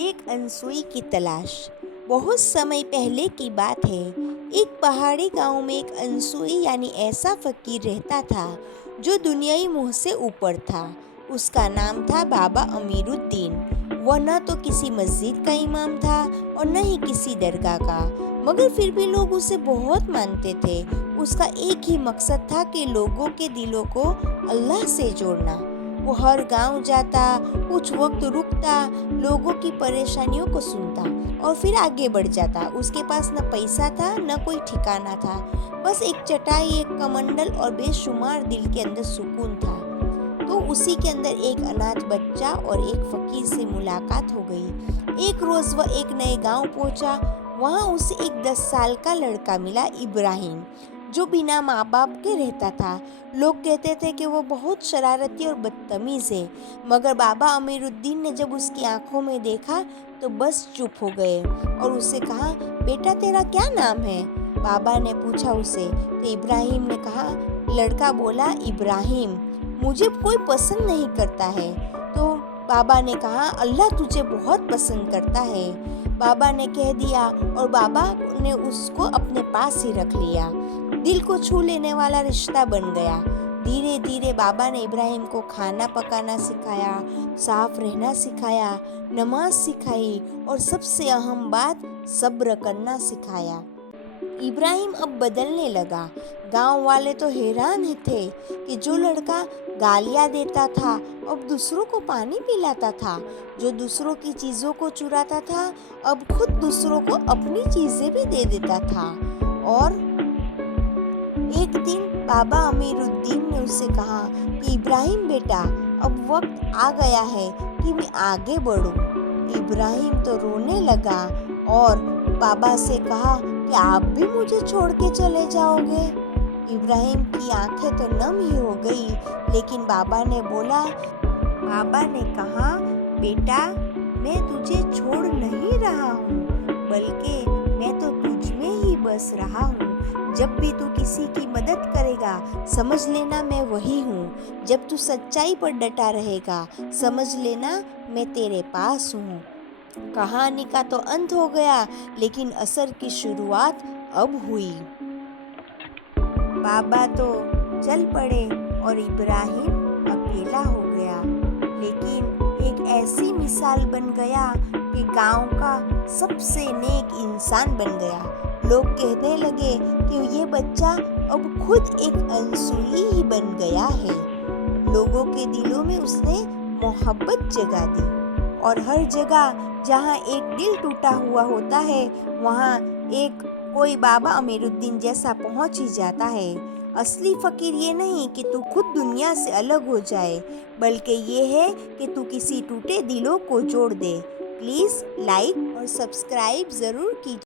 एक अनसुई की तलाश। बहुत समय पहले की बात है। एक पहाड़ी गांव में एक अनसुई यानी ऐसा फकीर रहता था जो दुनियाई मोह से ऊपर था। उसका नाम था बाबा अमीरुद्दीन। वह न तो किसी मस्जिद का इमाम था और न ही किसी दरगाह का, मगर फिर भी लोग उसे बहुत मानते थे। उसका एक ही मकसद था कि लोगों के दिलों को अल्लाह से जोड़ना। वो हर गांव जाता, कुछ वक्त रुकता, लोगों की परेशानियों को सुनता और फिर आगे बढ़ जाता। उसके पास न पैसा था न कोई ठिकाना था, बस एक चटाई, एक कमंडल और बेशुमार दिल के अंदर सुकून था। तो उसी के अंदर एक अनाथ बच्चा और एक फकीर से मुलाकात हो गई। एक रोज वह एक नए गांव पहुंचा। वहां उसे एक 10 साल का लड़का मिला, इब्राहिम, जो बिना माँ बाप के रहता था। लोग कहते थे कि वो बहुत शरारती और बदतमीज है, मगर बाबा अमीरुद्दीन ने जब उसकी आंखों में देखा तो बस चुप हो गए और उससे कहा, बेटा तेरा क्या नाम है? बाबा ने पूछा उसे तो इब्राहिम ने कहा। लड़का बोला, इब्राहिम, मुझे कोई पसंद नहीं करता है। तो बाबा ने कहा, अल्लाह तुझे बहुत पसंद करता है। बाबा ने कह दिया और बाबा ने उसको अपने पास ही रख लिया। दिल को छू लेने वाला रिश्ता बन गया। धीरे धीरे बाबा ने इब्राहिम को खाना पकाना सिखाया, साफ रहना सिखाया, नमाज सिखाई और सबसे अहम बात, सब्र करना सिखाया। इब्राहिम अब बदलने लगा। गांव वाले तो हैरान ही थे कि जो लड़का गालियां देता था अब दूसरों को पानी पिलाता था, जो दूसरों की चीजों को चुराता था अब खुद दूसरों को अपनी चीजें भी दे देता था। और एक दिन बाबा अमीरुद्दीन ने उससे कहा कि इब्राहिम बेटा, अब वक्त आ गया है कि मैं आगे बढ़ूं। इब्राहिम तो रोने लगा और बाबा से कहा कि आप भी मुझे छोड़ के चले जाओगे। इब्राहिम की आंखें तो नम ही हो गई, लेकिन बाबा ने कहा, बेटा, मैं तुझे छोड़ नहीं रहा हूँ, बल्कि मैं तो तुझ में ही बस रहा हूँ। जब भी तू किसी की मदद करेगा, समझ लेना मैं वही हूँ। जब तू सच्चाई पर डटा रहेगा, समझ लेना मैं तेरे पास हूँ। कहानी का तो अंत हो गया, लेकिन असर की शुरुआत अब हुई। बाबा तो चल पड़े और इब्राहिम अकेला हो गया, लेकिन एक ऐसी मिसाल बन गया कि गांव का सबसे नेक इंसान बन गया। लोग कहने लगे कि ये बच्चा अब खुद एक अनसुई ही बन गया है। लोगों के दिलों में उसने मोहब्बत जगा दी और हर जगह जहाँ एक दिल टूटा हुआ होता है, वहाँ एक कोई बाबा अमीरुद्दीन जैसा पहुँच ही जाता है। असली फकीर ये नहीं कि तू खुद दुनिया से अलग हो जाए, बल्कि ये है कि तू किसी टूटे दिलों को जोड़ दे। प्लीज़ लाइक और सब्सक्राइब ज़रूर कीजिए।